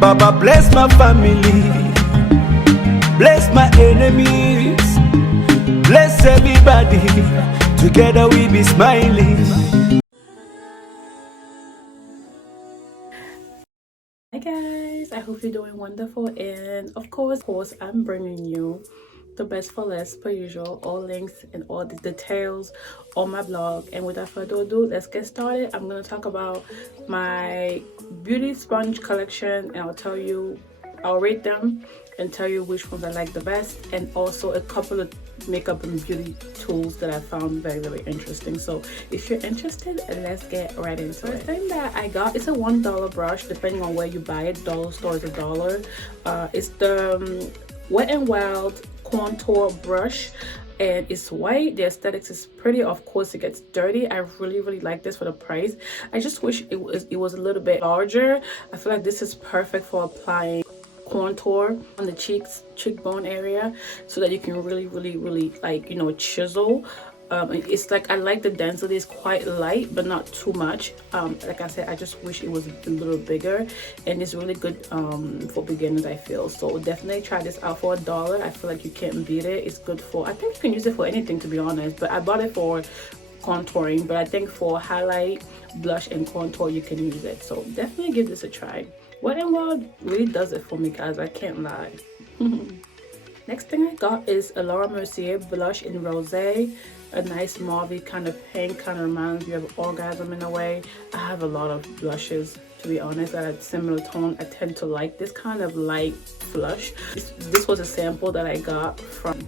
Baba bless my family, bless my enemies, bless everybody. Together we be smiling. Hi guys, I hope you're doing wonderful, and of course I'm bringing you the best for less per usual. All links and all the details on my blog. And without further ado, let's get started. I'm going to talk about my beauty sponge collection, and I'll rate them and tell you which ones I like the best, and also a couple of makeup and beauty tools that I found very, very interesting. So if you're interested, let's get right into it. First thing that I got is a $1 brush, depending on where you buy it. Dollar store is $1. It's the Wet n Wild contour brush, and it's white. The aesthetics is pretty. Of course it gets dirty. I really like this for the price. I just wish it was a little bit larger. I feel like this is perfect for applying contour on the cheekbone area, so that you can really like, you know, chisel. It's like, I like the density. It's quite light but not too much. Like I said, I just wish it was a little bigger, and it's really good for beginners, I feel. So definitely try this out for $1. I feel like you can't beat it. It's good for, I think you can use it for anything, to be honest, but I bought it for contouring. But I think for highlight, blush, and contour you can use it, so definitely give this a try. Wet n Wild really does it for me, guys, I can't lie. Next thing I got is a Laura Mercier blush in Rosé, a nice mauve kind of pink, kind of reminds me of Orgasm in a way. I have a lot of blushes, to be honest, that are similar tone. I tend to like this kind of light flush. This was a sample that I got from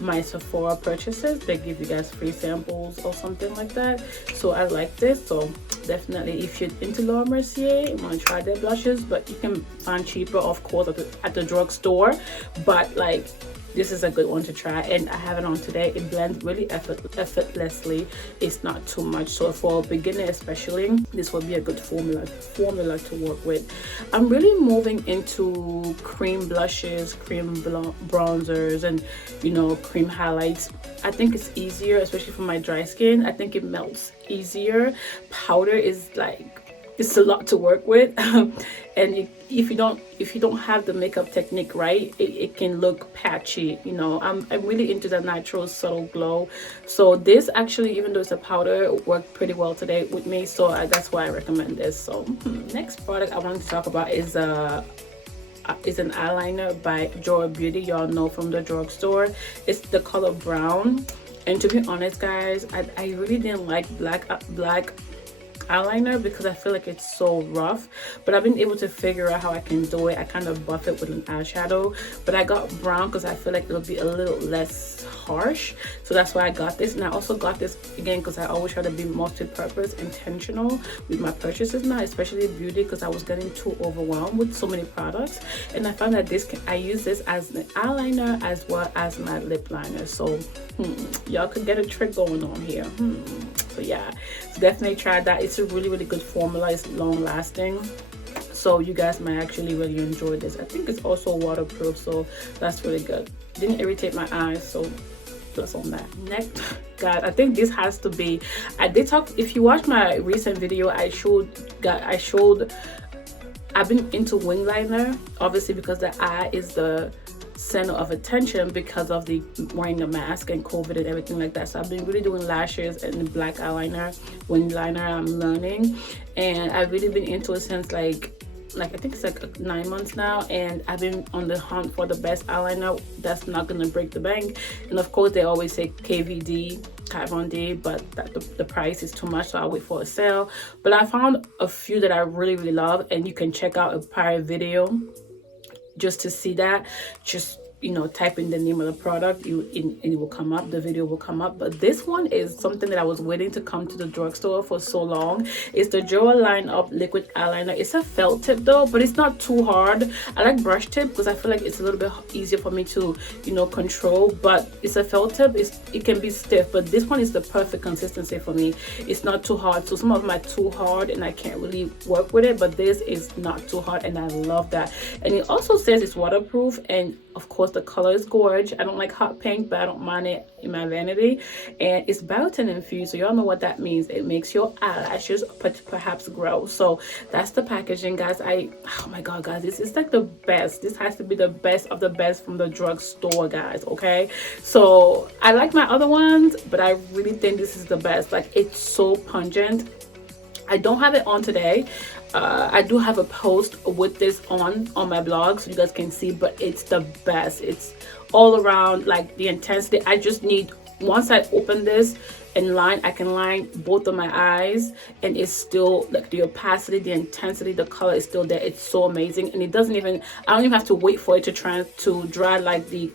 my Sephora purchases. They give you guys free samples or something like that, so I like this. So definitely, if you're into Laura Mercier, you want to try their blushes, but you can find cheaper, of course, at the drugstore, but like, this is a good one to try, and I have it on today. It blends really effortlessly. It's not too much, so for a beginner especially, this will be a good formula to work with. I'm really moving into cream blushes, cream bronzers, and, you know, cream highlights. I think it's easier, especially for my dry skin. I think it melts easier. Powder is like, it's a lot to work with. And if you don't have the makeup technique right, it can look patchy, you know. I'm really into the natural subtle glow, so this actually, even though it's a powder, worked pretty well today with me, so that's why I recommend this. So next product I want to talk about is an eyeliner by JOAH Beauty. Y'all know from the drugstore. It's the color brown, and to be honest, guys, I really didn't like black eyeliner because I feel like it's so rough, but I've been able to figure out how I can do it. I kind of buff it with an eyeshadow, but I got brown because I feel like it'll be a little less harsh, so that's why I got this. And I also got this again because I always try to be multi-purpose, intentional with my purchases now, especially beauty, because I was getting too overwhelmed with so many products, and I found that I use this as an eyeliner as well as my lip liner. So y'all could get a trick going on here. So yeah, so definitely try that. It's a really good formula. It's long lasting, so you guys might actually really enjoy this. I think it's also waterproof, so that's really good. Didn't irritate my eyes, so plus on that. Next, guys, I think this has to be, I did talk, if you watch my recent video, I showed I've been into wing liner, obviously, because the eye is the center of attention because of the wearing the mask and COVID and everything like that. So I've been really doing lashes and black eyeliner, wing liner. I'm learning, and I've really been into it since like I think it's like 9 months now, and I've been on the hunt for the best eyeliner that's not gonna break the bank. And of course they always say KVD, Kat Von D, but the price is too much, so I'll wait for a sale. But I found a few that I really love, and you can check out a prior video just to see that. Just, you know, type in the name of the product, it will come up, the video will come up. But this one is something that I was waiting to come to the drugstore for so long. It's the JOAH Line Up liquid eyeliner. It's a felt tip though, but it's not too hard. I like brush tip because I feel like it's a little bit easier for me to, you know, control, but it's a felt tip. It can be stiff, but this one is the perfect consistency for me. It's not too hard. So some of them are too hard and I can't really work with it, but this is not too hard, and I love that. And it also says it's waterproof, and of course the color is gorgeous. I don't like hot pink, but I don't mind it in my vanity. And it's biotin infused, so y'all know what that means. It makes your eyelashes perhaps grow. So that's the packaging, guys. Oh my god, guys, this is like the best. This has to be the best of the best from the drugstore, guys. Okay, so I like my other ones, but I really think this is the best. Like, it's so pungent. I don't have it on today. I do have a post with this on my blog so you guys can see, but it's the best. It's all around, like, the intensity. I just need, once I open this and line, I can line both of my eyes, and it's still like the opacity, the intensity, the color is still there. It's so amazing. And it doesn't even, I don't even have to wait for it to dry like the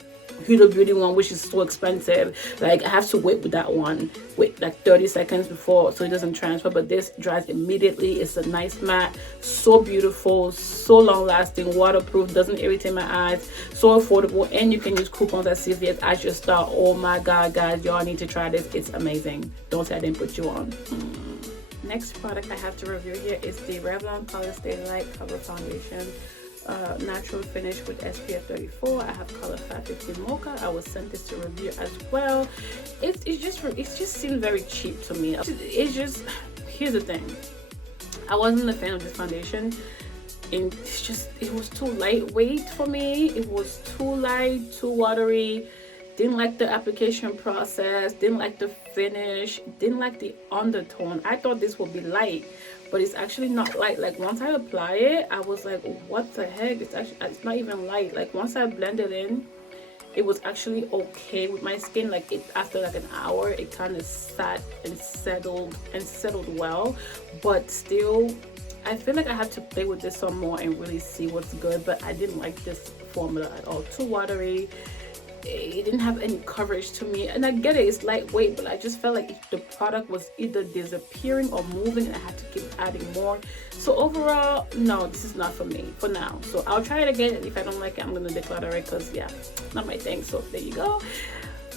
Huda Beauty one, which is so expensive. Like, I have to wait with that one, wait like 30 seconds before, so it doesn't transfer. But this dries immediately. It's a nice matte, so beautiful, so long lasting, waterproof, doesn't irritate my eyes, so affordable, and you can use coupons at CVS. I just thought, oh my god, guys, y'all need to try this. It's amazing. Don't say I didn't put you on. Next product I have to review here is the Revlon Palestine Light Cover Foundation. Natural finish with SPF 34. I have color 550 mocha. I was sent this to review as well. It just seemed very cheap to me. It's just, here's the thing, I wasn't a fan of this foundation, and it was too lightweight for me. It was too light, too watery. Didn't like the application process, didn't like the finish, didn't like the undertone. I thought this would be light, but it's actually not light. Like, once I apply it, I was like, what the heck? It's not even light. Like, once I blended in, it was actually okay with my skin. Like, after like an hour, it kind of sat and settled well, but still I feel like I have to play with this some more and really see what's good. But I didn't like this formula at all. Too watery. It didn't have any coverage to me, and I get it, it's lightweight, but I just felt like the product was either disappearing or moving, and I had to keep adding more. So overall, no, this is not for me for now. So I'll try it again, and if I don't like it, I'm gonna declutter it, because yeah, not my thing. So there you go.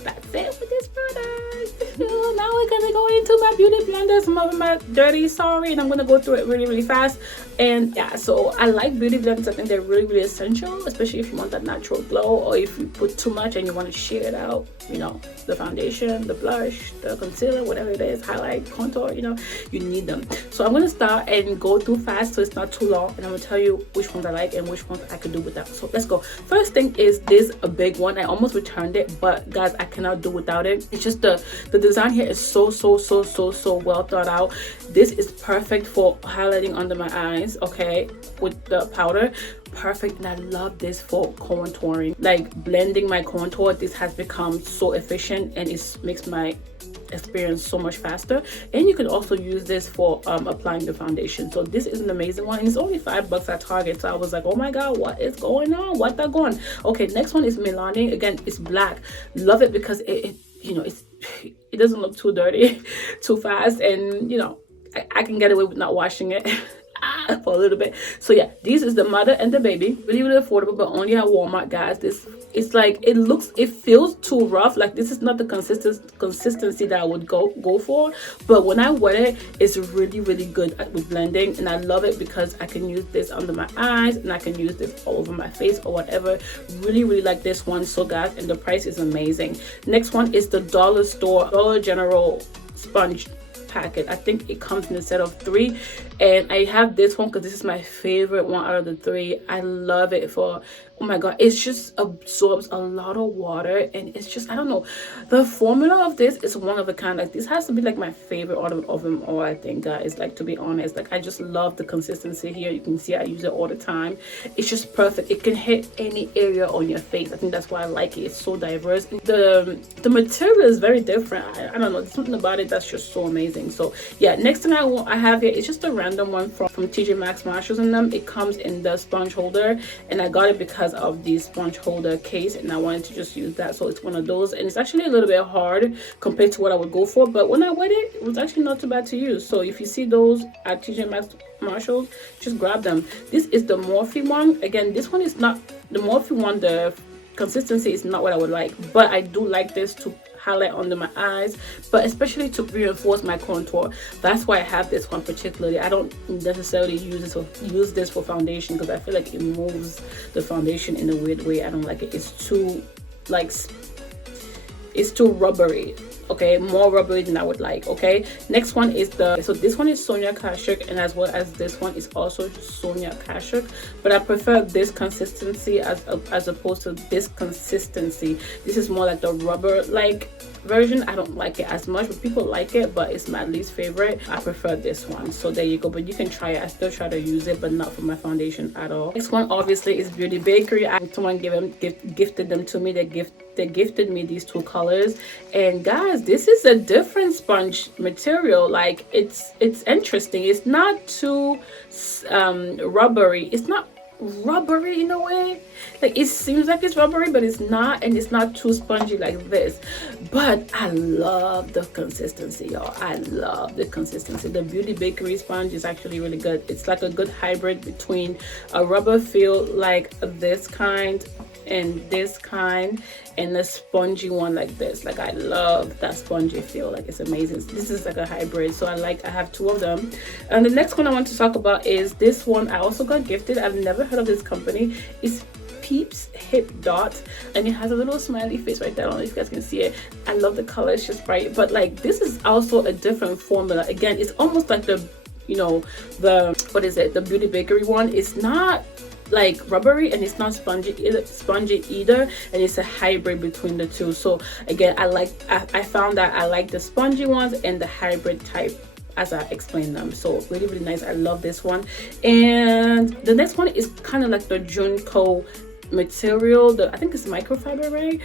That's it with this product. Now we're gonna go into my beauty blender, some of my dirty, sorry, and I'm gonna go through it really, really fast. And yeah, so I like beauty blenders. I think they're really, really essential, especially if you want that natural glow, or if you put too much and you want to shade it out, you know, the foundation, the blush, the concealer, whatever it is, highlight, contour, you know, you need them. So I'm gonna start and go through fast so it's not too long, and I'm gonna tell you which ones I like and which ones I could do without. So let's go. First thing is this, a big one. I almost returned it, but guys, I cannot do without it. It's just the design here is so well thought out. This is perfect for highlighting under my eyes, okay, with the powder. Perfect. And I love this for contouring, like blending my contour. This has become so efficient, and it makes my experience so much faster. And you can also use this for applying the foundation. So this is an amazing one, and it's only $5 at Target. So I was like, oh my god, what is going on? What the going? Okay, next one is Milani. Again, it's black. Love it because it you know, it doesn't look too dirty too fast, and you know, I can get away with not washing it for a little bit. So yeah, this is the mother and the baby. Really, really affordable, but only at Walmart, guys. This, it's like, it feels too rough. Like, this is not the consistency that I would go for, but when I wet it, it's really, really good with blending, and I love it because I can use this under my eyes, and I can use this all over my face or whatever. Really, really like this one. So guys, and the price is amazing. Next one is the Dollar General sponge packet. I think it comes in a set of 3, and I have this one because this is my favorite one out of the 3. I love it for, oh my god, it just absorbs a lot of water, and it's just, I don't know, the formula of this is one of a kind. Like, this has to be like my favorite of them all, I think, guys. Like, to be honest, like, I just love the consistency here. You can see I use it all the time. It's just perfect. It can hit any area on your face. I think that's why I like it. It's so diverse. The material is very different. I don't know, there's something about it that's just so amazing. So yeah, next thing I have here is just a random one from TJ Maxx, Marshalls, and them. It comes in the sponge holder, and I got it because of the sponge holder case, and I wanted to just use that. So it's one of those, and it's actually a little bit hard compared to what I would go for, but when I wet it, it was actually not too bad to use. So if you see those at TJ Maxx, Marshalls, just grab them. This is the Morphe one. Again, this one is not the Morphe one. The consistency is not what I would like, but I do like this to highlight under my eyes, but especially to reinforce my contour. That's why I have this one particularly. I don't necessarily use this for foundation because I feel like it moves the foundation in a weird way. I don't like it. It's too like, it's too rubbery. Okay, more rubbery than I would like. Okay, next one is so this one is Sonia Kashuk, and as well as this one is also Sonia Kashuk, but I prefer this consistency as opposed to this consistency. This is more like the rubber like version. I don't like it as much, but people like it, but it's my least favorite. I prefer this one. So there you go, but you can try it. I still try to use it, but not for my foundation at all. Next one obviously is Beauty Bakerie. Someone gifted them to me. They gifted me these two colors, and guys, this is a different sponge material. Like it's interesting. It's not too rubbery. It's not rubbery in a way, like it seems like it's rubbery, but it's not, and it's not too spongy like this. But I love the consistency, y'all. I love the consistency. The Beauty Bakerie sponge is actually really good. It's like a good hybrid between a rubber feel like this kind and this kind, and a spongy one like this. Like I love that spongy feel. Like it's amazing. This is like a hybrid, so I have two of them. And the next one I want to talk about is this one. I also got gifted. I've never heard of this company. It's Peeps Hip Dots, and it has a little smiley face right there. I don't know if you guys can see it. I love the color. It's just bright, but like this is also a different formula. Again, it's almost like the, you know, the, what is it, the Beauty Bakerie one. It's not like rubbery and it's not spongy either, and it's a hybrid between the two. So again, I found that I like the spongy ones and the hybrid type as I explained them. So really, really nice. I love this one. And the next one is kind of like the Junko material. I think it's microfiber, right?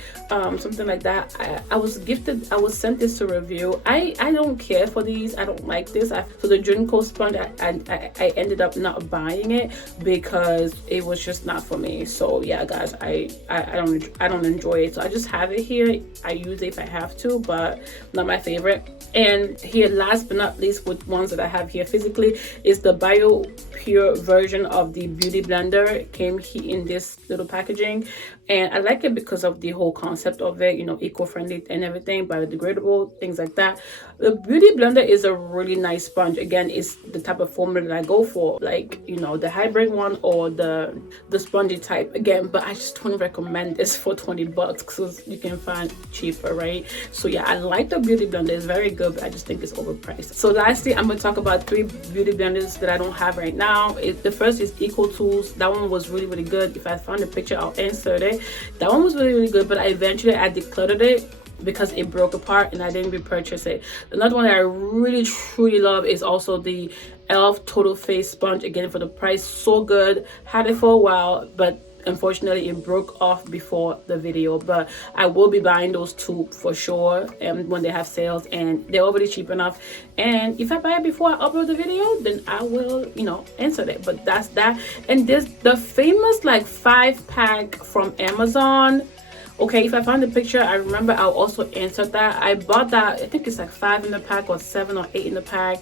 Something like that. I was sent this to review. I don't care for these. I don't like this. So the Junko sponge, I ended up not buying it because it was just not for me. So yeah, guys, I don't enjoy it. So I just have it here. I use it if I have to, but not my favorite. And here, last but not least, with ones that I have here physically, is the Biopure version of the Beauty Blender. It came in this little packaging, and I like it because of the whole concept of it, you know, eco-friendly and everything, biodegradable, things like that. The Beauty Blender is a really nice sponge. Again, it's the type of formula that I go for, like, you know, the hybrid one or the spongy type. Again, but I just don't recommend this for 20 bucks because you can find cheaper, right? So yeah, I like the Beauty Blender. It's very good, but I just think it's overpriced. So lastly, I'm going to talk about 3 beauty blenders that I don't have right now. The first is EcoTools. That one was really, really good. If I found a picture, I'll insert it. That one was really, really good, but I decluttered it because it broke apart and I didn't repurchase it. Another one that I really truly love is also the e.l.f. Total Face Sponge. Again, for the price, so good. Had it for a while, but unfortunately it broke off before the video. But I will be buying those two for sure, and when they have sales, and they're already cheap enough. And if I buy it before I upload the video, then I will, you know, insert it. But that's that. And there's the famous like 5-pack from Amazon. Okay, if I find the picture, I remember I'll also insert that. I bought that, I think it's like 5 in the pack or 7 or 8 in the pack,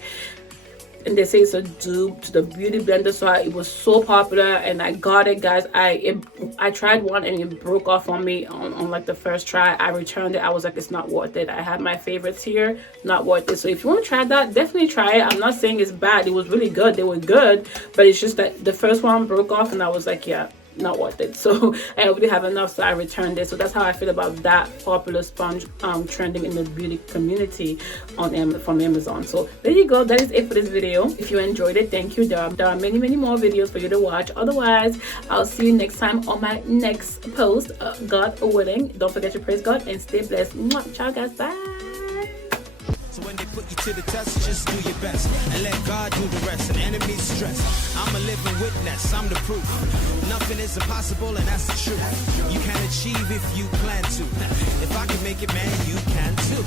and they say it's a dupe to the Beauty Blender. So it was so popular, and I got it, guys. I tried one and it broke off on me on like the first try. I returned it. I was like, it's not worth it. I had my favorites here, not worth it. So if you want to try that, definitely try it. I'm not saying it's bad. It was really good. They were good, but it's just that the first one broke off and I was like, yeah, not worth it. So I already have enough, so I returned it. So that's how I feel about that popular sponge trending in the beauty community from Amazon. So there you go. That is it for this video. If you enjoyed it, thank you. There are many more videos for you to watch. Otherwise, I'll see you next time on my next post, God willing. Don't forget to praise God and stay blessed. Mwah. Ciao, guys. Bye. So when they put you to the test, just do your best and let God do the rest. And enemies stress, I'm a living witness, I'm the proof. Nothing is impossible, and that's the truth. You can achieve if you plan to. If I can make it, man, you can too.